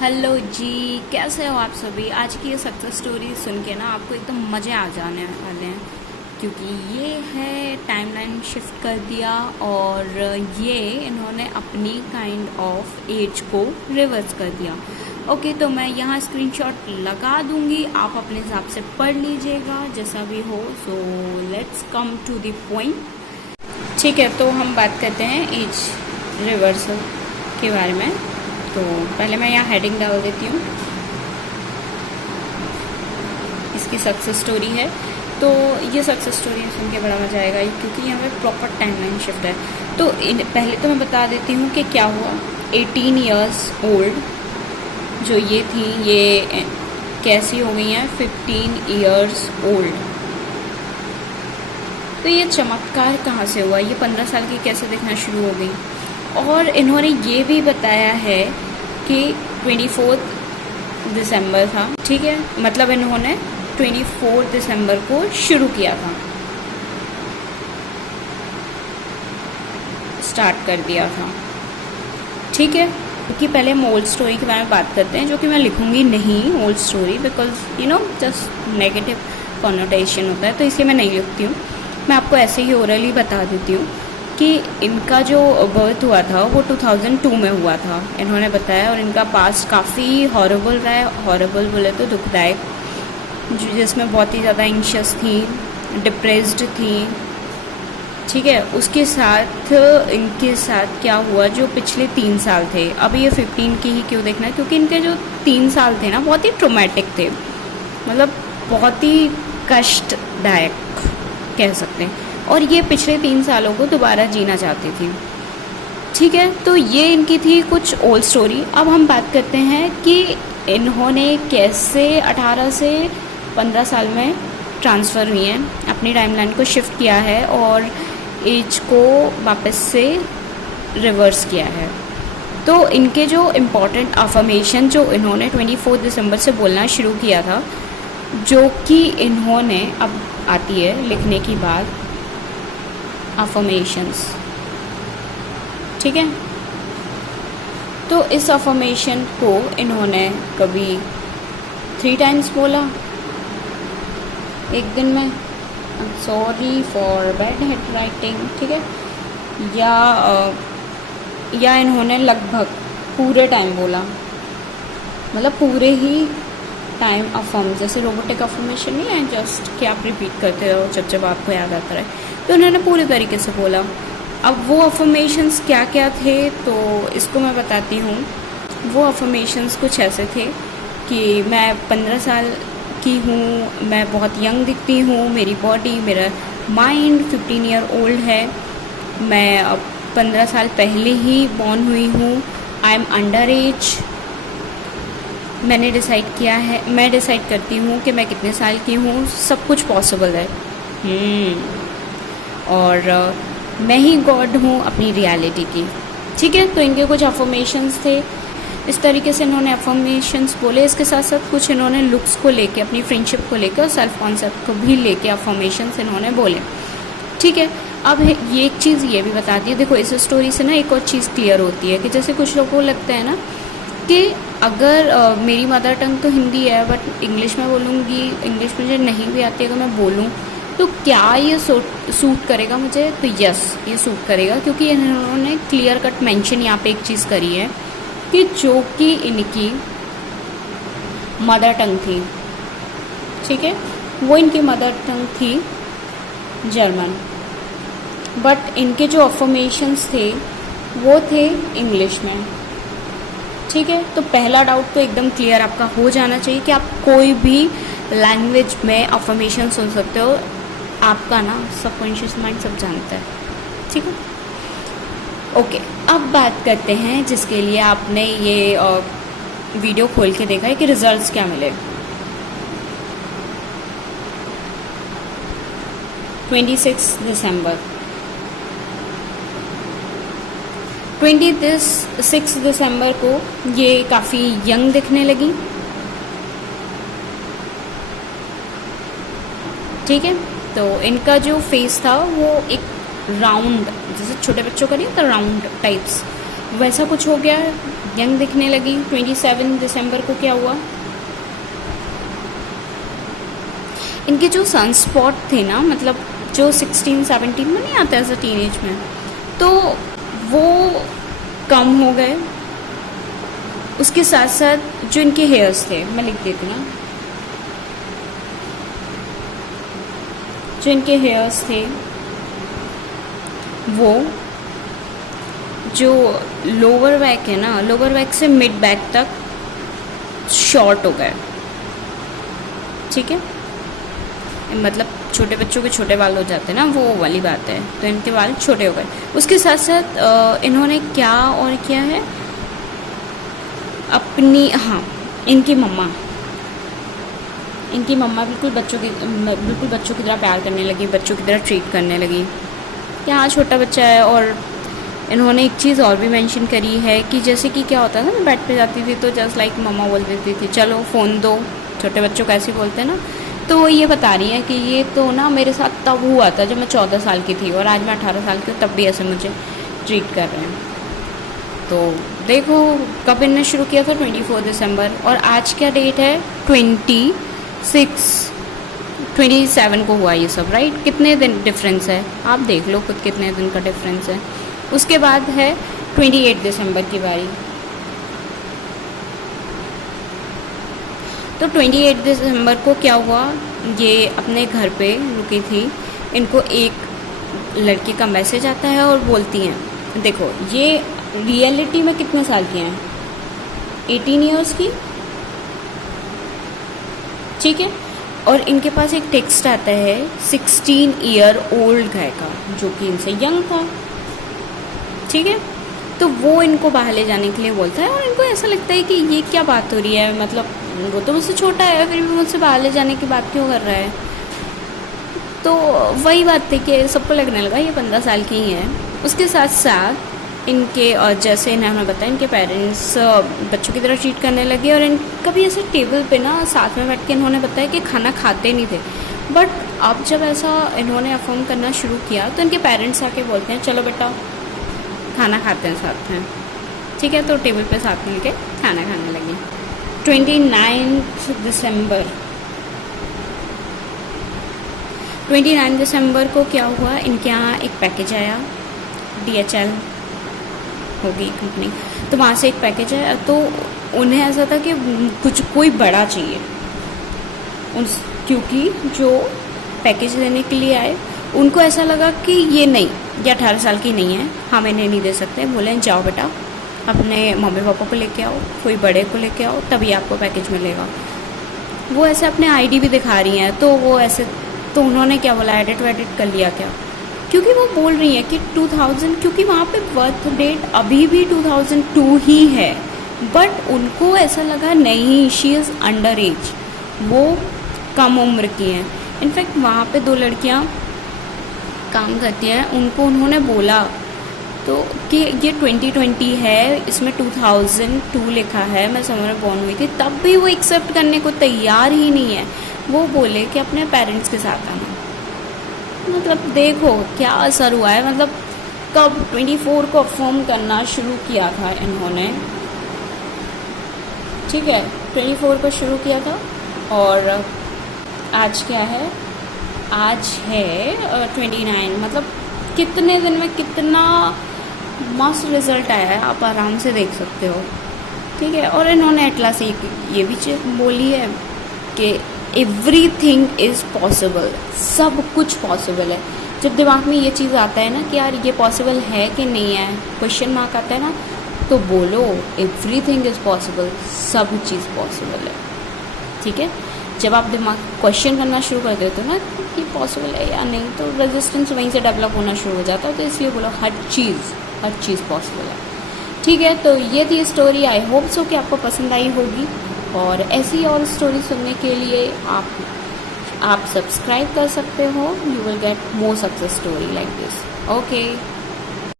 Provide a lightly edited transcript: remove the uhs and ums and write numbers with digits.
Hello जी, कैसे हो आप सभी। आज की ये सक्सेस स्टोरी सुन के ना आपको एकदम मज़े आ जाने वाले हैं, क्योंकि ये है टाइमलाइन शिफ्ट कर दिया और ये इन्होंने अपनी काइंड ऑफ एज को रिवर्स कर दिया। ओके, तो मैं यहाँ स्क्रीनशॉट लगा दूँगी, आप अपने हिसाब से पढ़ लीजिएगा जैसा भी हो। So let's come to the point. ठीक है, तो हम बात करते हैं एज रिवर्सल के बारे में। तो पहले मैं यहाँ हेडिंग डाल देती हूँ, इसकी सक्सेस स्टोरी है। तो ये सक्सेस स्टोरी सुन के बड़ा मज़ा आएगा, क्योंकि यहाँ पे प्रॉपर टाइमलाइन शिफ्ट है। तो पहले तो मैं बता देती हूँ कि क्या हुआ। 18 इयर्स ओल्ड जो ये थी, ये कैसी हो गई हैं 15 इयर्स ओल्ड। तो ये चमत्कार कहाँ से हुआ, ये 15 साल की कैसे दिखना शुरू हो गई। और इन्होंने ये भी बताया है कि 24 दिसंबर था, ठीक है, मतलब इन्होंने 24 दिसंबर को शुरू किया था, स्टार्ट कर दिया था, ठीक है। क्योंकि पहले हम ओल्ड स्टोरी के बारे में बात करते हैं, जो कि मैं लिखूंगी नहीं old story, because just negative connotation होता है, तो इसलिए मैं नहीं लिखती हूँ। मैं आपको ऐसे ही ओरली बता देती हूँ कि इनका जो बर्थ हुआ था वो 2002 में हुआ था, इन्होंने बताया। और इनका पास्ट काफ़ी हॉरेबल रहा है, हॉरेबल बोले तो दुखदायक, जिसमें बहुत ही ज़्यादा एंशियस थी, डिप्रेस्ड थी, ठीक है। उसके साथ इनके साथ क्या हुआ, जो पिछले 3 साल थे, अब ये 15 की ही क्यों देखना है, क्योंकि इनके जो 3 साल थे ना बहुत ही ट्रोमेटिक थे, मतलब बहुत ही कष्टदायक कह सकते हैं। और ये पिछले 3 सालों को दोबारा जीना चाहती थी, ठीक है। तो ये इनकी थी कुछ ओल्ड स्टोरी। अब हम बात करते हैं कि इन्होंने कैसे 18 से 15 साल में ट्रांसफ़र हुई हैं, अपनी टाइमलाइन को शिफ्ट किया है और एज को वापस से रिवर्स किया है। तो इनके जो इम्पोर्टेंट अफर्मेशन जो इन्होंने 24 दिसंबर से बोलना शुरू किया था, जो कि इन्होंने अब आती है लिखने की बाद अफर्मेशंस, ठीक है। तो इस अफर्मेशन को इन्होंने कभी 3 टाइम्स बोला एक दिन में, sorry for bad hand writing, ठीक है, या इन्होंने लगभग पूरे टाइम बोला, मतलब पूरे ही टाइम अफर्म, जैसे रोबोटिक अफर्मेशन नहीं है जस्ट कि आप रिपीट करते रहो जब जब आपको याद आता रहे, तो उन्होंने पूरे तरीके से बोला। अब वो अफर्मेशंस क्या क्या थे तो इसको मैं बताती हूँ। वो अफर्मेशंस कुछ ऐसे थे कि मैं 15 साल की हूँ, मैं बहुत यंग दिखती हूँ, मेरी बॉडी, मेरा माइंड 15 ईयर ओल्ड है, मैं अब 15 साल पहले ही बॉर्न हुई हूँ, आई एम अंडर एज, मैंने डिसाइड किया है, मैं डिसाइड करती हूँ कि मैं कितने साल की हूँ, सब कुछ पॉसिबल है, और मैं ही गॉड हूँ अपनी रियलिटी की, ठीक है। तो इनके कुछ अफर्मेशंस थे, इस तरीके से इन्होंने अफर्मेशंस बोले। इसके साथ साथ कुछ इन्होंने लुक्स को लेके, अपनी फ्रेंडशिप को लेकर और सेल्फ कॉन्सेप्ट को भी लेके अफर्मेशंस इन्होंने बोले, ठीक है। अब ये एक चीज़ ये भी बताती है, देखो इस स्टोरी से ना एक और चीज़ क्लियर होती है कि जैसे कुछ लोगों को लगता है ना कि अगर मेरी मदर टंग तो हिंदी है बट इंग्लिश में बोलूँगी, इंग्लिश मुझे नहीं भी आती, अगर मैं बोलूँ तो क्या ये सूट करेगा मुझे, तो यस ये सूट करेगा, क्योंकि इन्होंने क्लियर कट मेंशन यहाँ पे एक चीज़ करी है कि जो कि इनकी मदर टंग थी, ठीक है, वो इनकी मदर टंग थी जर्मन, बट इनके जो अफर्मेशंस थे वो थे इंग्लिश में, ठीक है। तो पहला डाउट तो एकदम क्लियर आपका हो जाना चाहिए कि आप कोई भी लैंग्वेज में अफर्मेशन सुन सकते हो, आपका ना सबकॉन्शियस माइंड सब जानता है, ठीक है। ओके, अब बात करते हैं जिसके लिए आपने ये वीडियो खोल के देखा है कि रिजल्ट्स क्या मिले। 26 दिसंबर 26 दिसंबर को ये काफ़ी यंग दिखने लगी, ठीक है। तो इनका जो फेस था वो एक राउंड, जैसे छोटे बच्चों का नहीं होता राउंड टाइप्स, वैसा कुछ हो गया, यंग दिखने लगी। 27 दिसंबर को क्या हुआ, इनके जो सनस्पॉट थे ना, मतलब जो 16-17 में नहीं आता ऐसा टीनेज में, तो वो कम हो गए। उसके साथ साथ जो इनके हेयर्स थे, मैं लिख देती हूँ ना, जो इनके हेयर्स थे वो जो लोअर बैक है ना, लोअर बैक से मिड बैक तक शॉर्ट हो गए। ठीक है, मतलब छोटे बच्चों के छोटे बाल हो जाते हैं ना, वो वाली बात है। तो इनके बाल छोटे हो गए। उसके साथ साथ इन्होंने क्या और किया है अपनी, हाँ, इनकी मम्मा बिल्कुल बच्चों की तरह प्यार करने लगी, बच्चों की तरह ट्रीट करने लगी कि हाँ छोटा बच्चा है। और इन्होंने एक चीज़ और भी मेंशन करी है कि जैसे कि क्या होता है ना, मैं बेड पे जाती थी तो जस्ट लाइक मम्मा बोल देती थी चलो फ़ोन दो, छोटे बच्चों को ऐसे बोलते हैं ना। तो ये बता रही है कि ये तो ना मेरे साथ तब हुआ था जब मैं 14 साल की थी, और आज मैं 18 साल की हूँ, तब भी ऐसे मुझे ट्रीट कर रहे हैं। तो देखो कब इनने शुरू किया था, 24 दिसंबर, और आज क्या डेट है, 27 को हुआ ये सब, राइट। कितने दिन डिफरेंस है आप देख लो खुद, कितने दिन का डिफरेंस है। उसके बाद है 28 दिसंबर की बारी। तो 28 दिसंबर को क्या हुआ, ये अपने घर पे रुकी थी, इनको एक लड़की का मैसेज आता है और बोलती हैं, देखो ये रियलिटी में कितने साल की हैं, 18 ईयर्स की, ठीक है। और इनके पास एक टेक्स्ट आता है 16 ईयर ओल्ड गाय का, जो कि इनसे यंग था, ठीक है। तो वो इनको बाहर ले जाने के लिए बोलता है, और इनको ऐसा लगता है कि ये क्या बात हो रही है, मतलब वो तो मुझसे छोटा है फिर भी मुझसे बाहर ले जाने की बात क्यों कर रहा है। तो वही बात थी कि सबको लगने लगा ये 15 साल की ही है। उसके साथ साथ इनके, और जैसे इन्होंने बताया, इनके पेरेंट्स बच्चों की तरह ट्रीट करने लगे, और इन कभी ऐसे टेबल पे ना साथ में बैठ के इन्होंने बताया कि खाना खाते नहीं थे। बट अब जब ऐसा इन्होंने अफर्म करना शुरू किया तो इनके पेरेंट्स आके बोलते हैं चलो बेटा खाना खाते हैं साथ में, ठीक है। तो टेबल पे साथ मिल के खाना खाने लगे। 29 दिसंबर को क्या हुआ, इनके यहाँ एक पैकेज आया, DHL होगी कंपनी, तो वहाँ से एक पैकेज आया। तो उन्हें ऐसा था कि कोई बड़ा चाहिए, क्योंकि जो पैकेज लेने के लिए आए उनको ऐसा लगा कि ये नहीं, ये 18 साल की नहीं है, हम इन्हें नहीं दे सकते। बोले जाओ बेटा अपने मम्मी पापा को लेके आओ, कोई बड़े को लेके आओ, तभी आपको पैकेज मिलेगा। वो ऐसे अपने ID भी दिखा रही हैं, तो वो ऐसे, तो उन्होंने क्या बोला, एडिट कर लिया क्या, क्योंकि वो बोल रही है कि 2000, क्योंकि वहाँ पे बर्थ डेट अभी भी 2002 ही है। बट उनको ऐसा लगा नहीं, शी इज़ अंडर एज, वो कम उम्र की हैं। इनफैक्ट वहाँ पे 2 लड़कियाँ काम करती हैं, उनको उन्होंने बोला तो कि ये 2020 है, इसमें 2002 लिखा है, मैं समर में बॉर्न हुई थी, तब भी वो एक्सेप्ट करने को तैयार ही नहीं है। वो बोले कि अपने पेरेंट्स के साथ आना। मतलब देखो क्या असर हुआ है, मतलब कब 24 को अफर्म करना शुरू किया था इन्होंने, ठीक है, 24 को शुरू किया था, और आज क्या है, आज है 29। मतलब कितने दिन में कितना मस्त रिज़ल्ट आया है, आप आराम से देख सकते हो, ठीक है। और इन्होंने एटलास ये भी चीज़ बोली है कि एवरीथिंग इज़ पॉसिबल, सब कुछ पॉसिबल है। जब दिमाग में ये चीज़ आता है ना कि यार ये पॉसिबल है कि नहीं है, क्वेश्चन मार्क आता है ना, तो बोलो एवरीथिंग इज़ पॉसिबल, सब चीज़ पॉसिबल है, ठीक है। जब आप दिमाग क्वेश्चन करना शुरू कर देते हो ना कि पॉसिबल है या नहीं, तो रेजिस्टेंस वहीं से डेवलप होना शुरू हो जाता है। तो इसलिए बोलो हर चीज़ पॉसिबल है, ठीक है। तो ये थी स्टोरी, आई होप सो कि आपको पसंद आई होगी, और ऐसी और स्टोरी सुनने के लिए आप सब्सक्राइब कर सकते हो। You will get more success story like this. Okay.